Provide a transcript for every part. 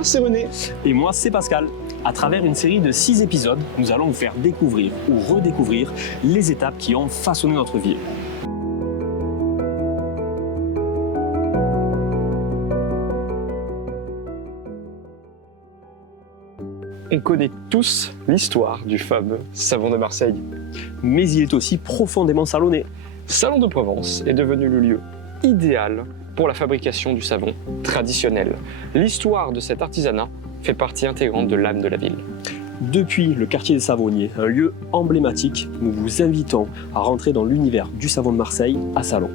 Moi, c'est René. Et moi, c'est Pascal. À travers une série de 6 épisodes, nous allons vous faire découvrir ou redécouvrir les étapes qui ont façonné notre ville. On connaît tous l'histoire du fameux savon de Marseille. Mais il est aussi profondément salonné. Salon de Provence est devenu le lieu idéal pour la fabrication du savon traditionnel. L'histoire de cet artisanat fait partie intégrante de l'âme de la ville. Depuis le quartier des Savonniers, un lieu emblématique, nous vous invitons à rentrer dans l'univers du savon de Marseille à Salon.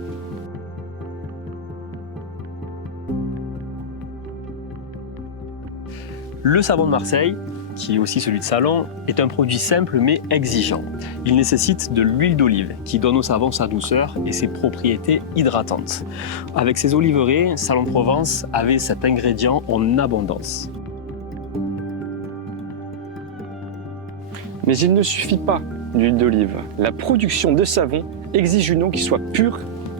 Le savon de Marseille, qui est aussi celui de Salon, est un produit simple mais exigeant. Il nécessite de l'huile d'olive qui donne au savon sa douceur et ses propriétés hydratantes. Avec ses oliveraies, Salon de Provence avait cet ingrédient en abondance. Mais il ne suffit pas d'huile d'olive. La production de savon exige une eau qui soit pure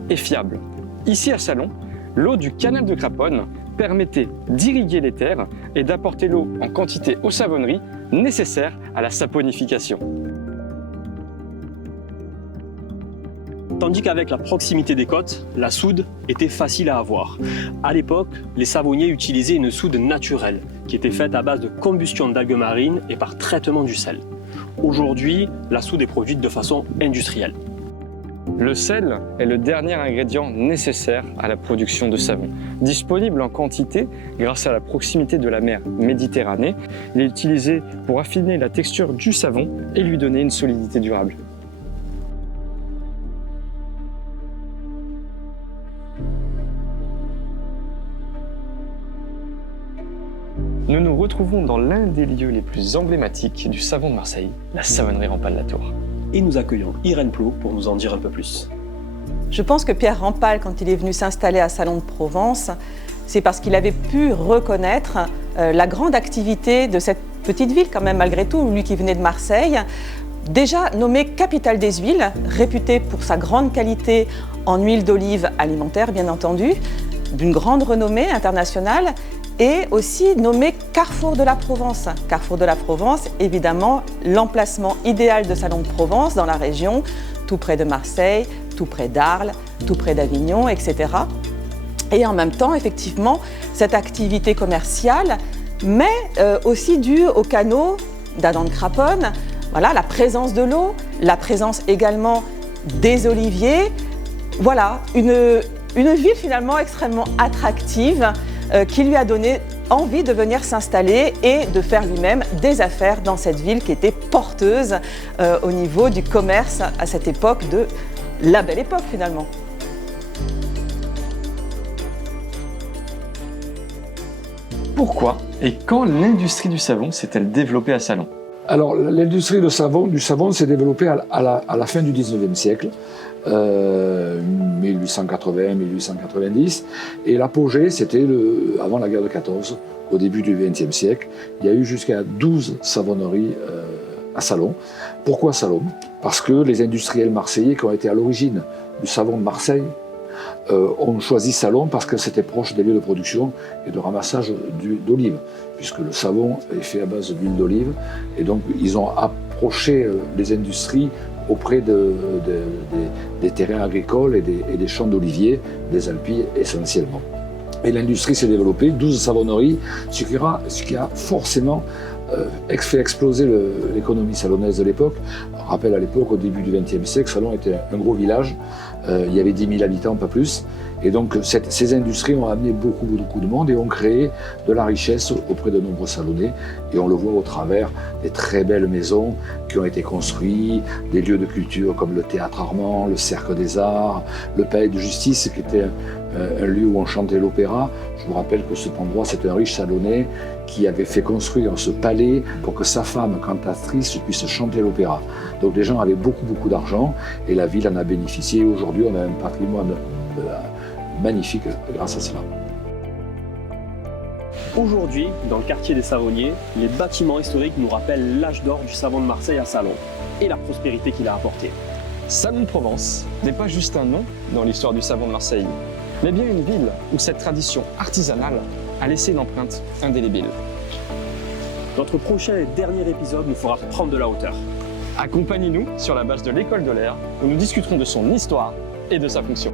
et fiable. Ici à Salon, l'eau du canal de Craponne permettait d'irriguer les terres et d'apporter l'eau en quantité aux savonneries nécessaires à la saponification. Tandis qu'avec la proximité des côtes, la soude était facile à avoir. À l'époque, les savonniers utilisaient une soude naturelle qui était faite à base de combustion d'algues marines et par traitement du sel. Aujourd'hui, la soude est produite de façon industrielle. Le sel est le dernier ingrédient nécessaire à la production de savon. Disponible en quantité grâce à la proximité de la mer Méditerranée, il est utilisé pour affiner la texture du savon et lui donner une solidité durable. Nous nous retrouvons dans l'un des lieux les plus emblématiques du savon de Marseille, la savonnerie Rampal-la-Tour. Et nous accueillons Irène Plot pour nous en dire un peu plus. Je pense que Pierre Rampal, quand il est venu s'installer à Salon de Provence, c'est parce qu'il avait pu reconnaître la grande activité de cette petite ville, quand même, malgré tout, lui qui venait de Marseille. Déjà nommée capitale des huiles, réputée pour sa grande qualité en huile d'olive alimentaire, bien entendu, d'une grande renommée internationale, et aussi nommé Carrefour de la Provence. Carrefour de la Provence, évidemment, l'emplacement idéal de Salon de Provence dans la région, tout près de Marseille, tout près d'Arles, tout près d'Avignon, etc. Et en même temps, effectivement, cette activité commerciale, mais aussi due aux canaux d'Adam de Craponne, voilà, la présence de l'eau, la présence également des oliviers. Voilà, une ville finalement extrêmement attractive, qui lui a donné envie de venir s'installer et de faire lui-même des affaires dans cette ville qui était porteuse au niveau du commerce à cette époque de la belle époque finalement. Pourquoi et quand l'industrie du savon s'est-elle développée à Salon? Alors, l'industrie du savon s'est développée à la fin du 19e siècle, 1880-1890, et l'apogée, c'était avant la guerre de 14, au début du XXe siècle. Il y a eu jusqu'à 12 savonneries à Salon. Pourquoi Salon? Parce que les industriels marseillais qui ont été à l'origine du savon de Marseille ont choisi Salon parce que c'était proche des lieux de production et de ramassage d'olives, puisque le savon est fait à base d'huile d'olive, et donc ils ont approché les industries auprès des terrains agricoles et des champs d'oliviers, des Alpilles essentiellement. Et l'industrie s'est développée, 12 savonneries, ce qui a forcément fait exploser l'économie salonnaise de l'époque. On rappelle à l'époque, au début du XXe siècle, Salon était un gros village, il y avait 10 000 habitants, pas plus. Et donc ces industries ont amené beaucoup de monde et ont créé de la richesse auprès de nombreux salonnais. Et on le voit au travers des très belles maisons qui ont été construites, des lieux de culture comme le Théâtre Armand, le Cercle des Arts, le Palais de Justice qui était un lieu où on chantait l'opéra. Je vous rappelle que cet endroit, c'est un riche salonnais qui avait fait construire ce palais pour que sa femme, cantatrice, puisse chanter l'opéra. Donc les gens avaient beaucoup d'argent et la ville en a bénéficié. Aujourd'hui, on a un patrimoine magnifique grâce à cela. Aujourd'hui, dans le quartier des Savonniers, les bâtiments historiques nous rappellent l'âge d'or du savon de Marseille à Salon et la prospérité qu'il a apportée. Salon de Provence n'est pas juste un nom dans l'histoire du savon de Marseille, mais bien une ville où cette tradition artisanale a laissé une empreinte indélébile. Notre prochain et dernier épisode nous fera prendre de la hauteur. Accompagnez-nous sur la base de l'École de l'air où nous discuterons de son histoire et de sa fonction.